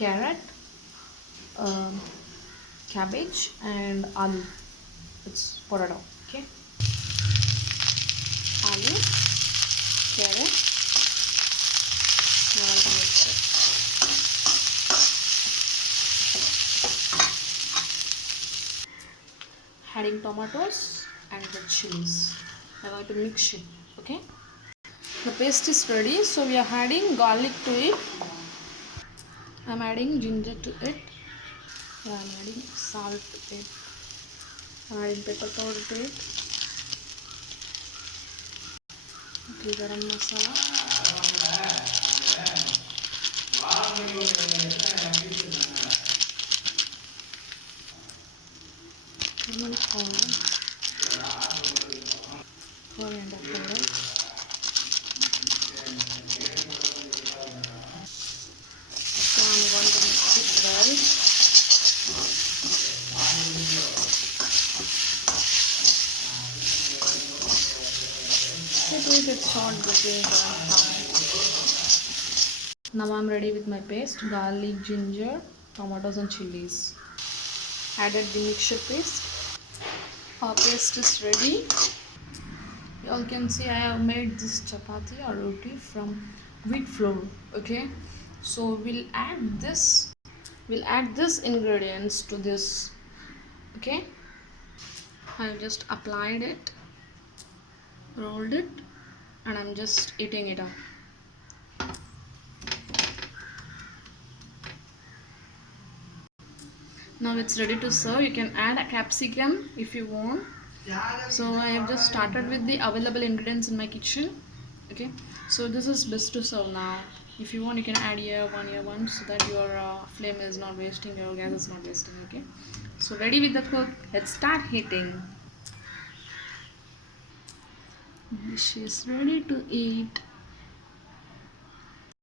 carrot, um, cabbage and aloo. It's potato. Okay, aloo, carrot. Now I'll mix it. Adding tomatoes and the chilies. I'm going to mix it. Okay. The paste is ready, so we are adding garlic to it. I'm adding ginger to it. I'm adding salt to it. I'm adding pepper powder to it. Okay, garam masala. Turmeric powder. Coriander powder. So I'm going to mix it well. It will get short between Now I'm ready with my paste: garlic, ginger, tomatoes and chilies. Added the mixture paste. Our paste is ready. You all can see I have made this chapati or roti from wheat flour. Okay, so we'll add this ingredients to this. Okay, I've just applied it, rolled it, and I'm just eating it up. Now it's ready to serve. You can add a capsicum if you want. So I have just started with the available ingredients in my kitchen. Okay, so this is best to serve now. If you want, you can add here one so that your flame is not wasting, your gas is not wasting. Okay, so ready with the cook. Let's start heating. Dish is ready to eat.